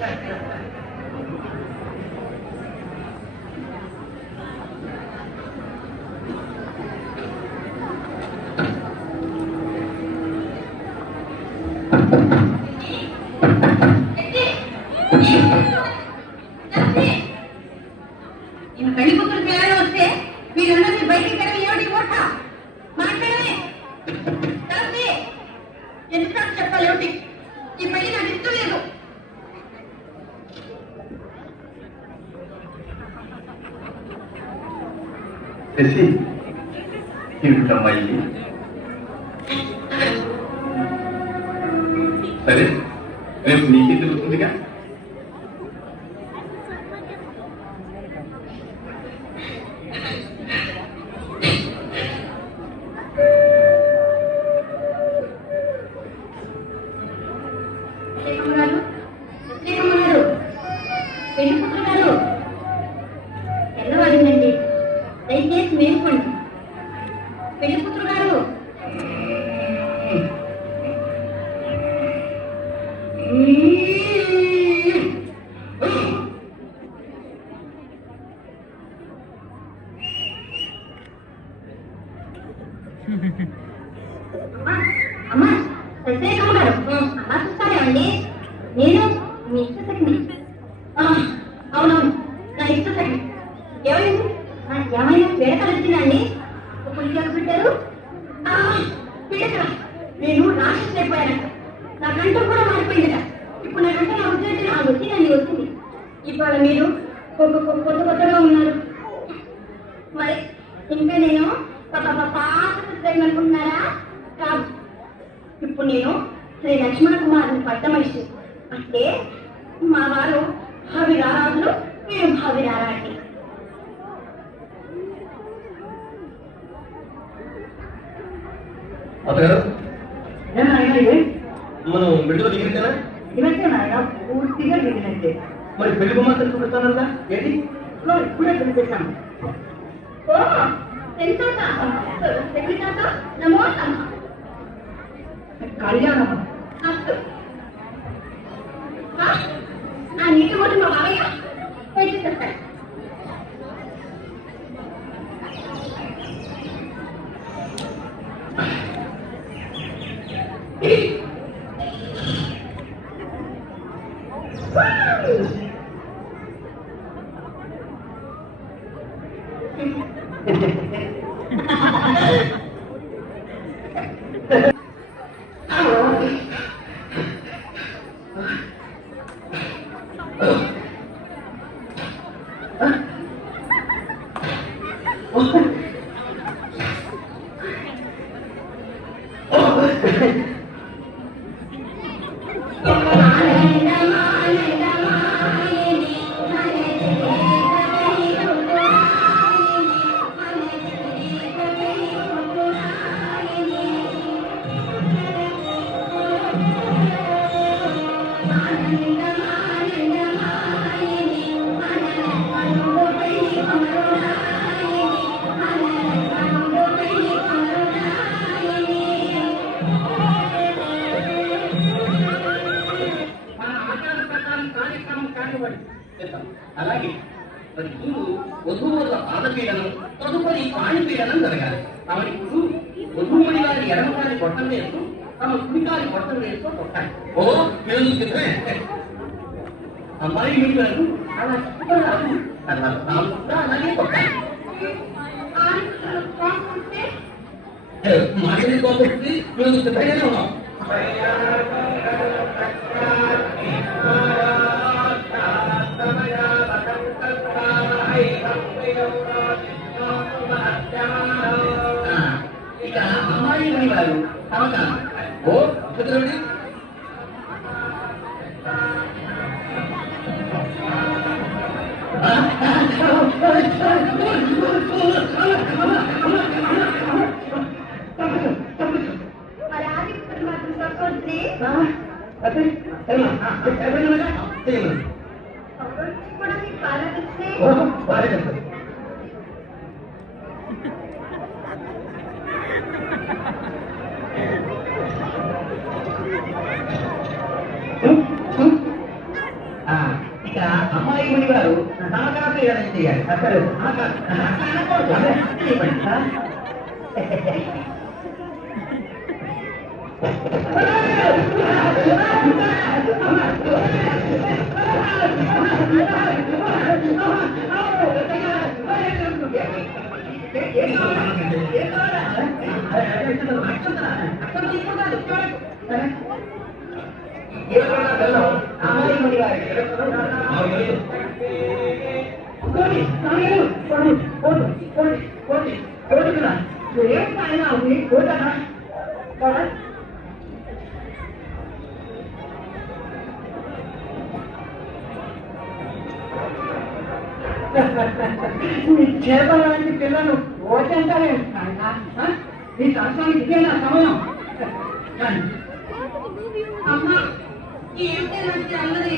పెళ్లి కూతురు పిల్లలు వస్తే మీరందరినీ బయటికి వెళ్ళి ఏమిటి ఓట మాట్లాడమే ఎందుకు చెప్పాలి ఏమిటి? ఈ పెళ్లి నాకు ఇష్టం లేదు. ఏమిటమ్మా ఇది? సరే రేపు నీకే తెలుస్తుందిగా. తెల్లవారిందండి, దయచేసి మేల్కోండి. పెళ్లి కూతురు గారు, అమ్మా సత్యకమ్మ గారు, అమ్మా చూస్తారేమండి? నేను మీ ఇష్ట సఖిని. అవునవును, నా ఇష్ట సఖిని. ఏమైంది? ఏమైనా పీడకలు వచ్చిందండి? ఇప్పుడు ఇంకెక్కడ పెట్టారు? పీడక నేను రాక్షసు అయిపోయానట. నా గంట కూడా మారిపోయిందట. ఇప్పుడు నా గంట నా ఉద్దేశం వచ్చింది. ఇవాళ మీరు కొత్తగా ఉన్నారు. మరి ఇంకా నేను పాత అనుకుంటున్నారా? కాదు, ఇప్పుడు నేను శ్రీ లక్ష్మణ కుమారుని పట్ట మనిషి. అంటే మా వారు భావి రారాజులు, మీరు భావి రారాటి. మనం బిడ్డలో దిగినట్టేనా? పూర్తిగా దిగినట్టే. మరి పెళ్లి బొమ్మలు చూపిస్తానన్నా ఏంటి? ఇప్పుడే తెలిపేశాను. నమో కళ్యాణం నా నీటి మొదటి మా బాబయ్య తెచ్చిస్తాను. అలాగే మరి ముందు వధువుల పాదపీడనం, తదుపరి పాణిపీడనం జరగాలి. కాబట్టి ఇప్పుడు వధువుడి గారి ఎడమకాలి గొట్టం వేస్తూ తమ కుడికాలి గొట్టం వేస్తూ కొట్టాలి. ఓ పేరు కిందే అమ్మాయి మీకు అలా చెప్పరాదు. తర్వాత తాము కూడా అలాగే కొట్టాలి. మాటలు కోపట్టి మేము సిద్ధంగానే ఉన్నాం. ఇక అమ్మాయి వారు అవకాశం. ఓ కుదరండి. బాలముని గారు సమకాలం ఏదైనా చేయాలి అసలు అనకూడదు చేపలాంటి పిల్లలు ఓటంటారే నీ సంవత్సరానికి ఇదేనా సమయం అమ్మా ఏమిటి నాకు అన్నది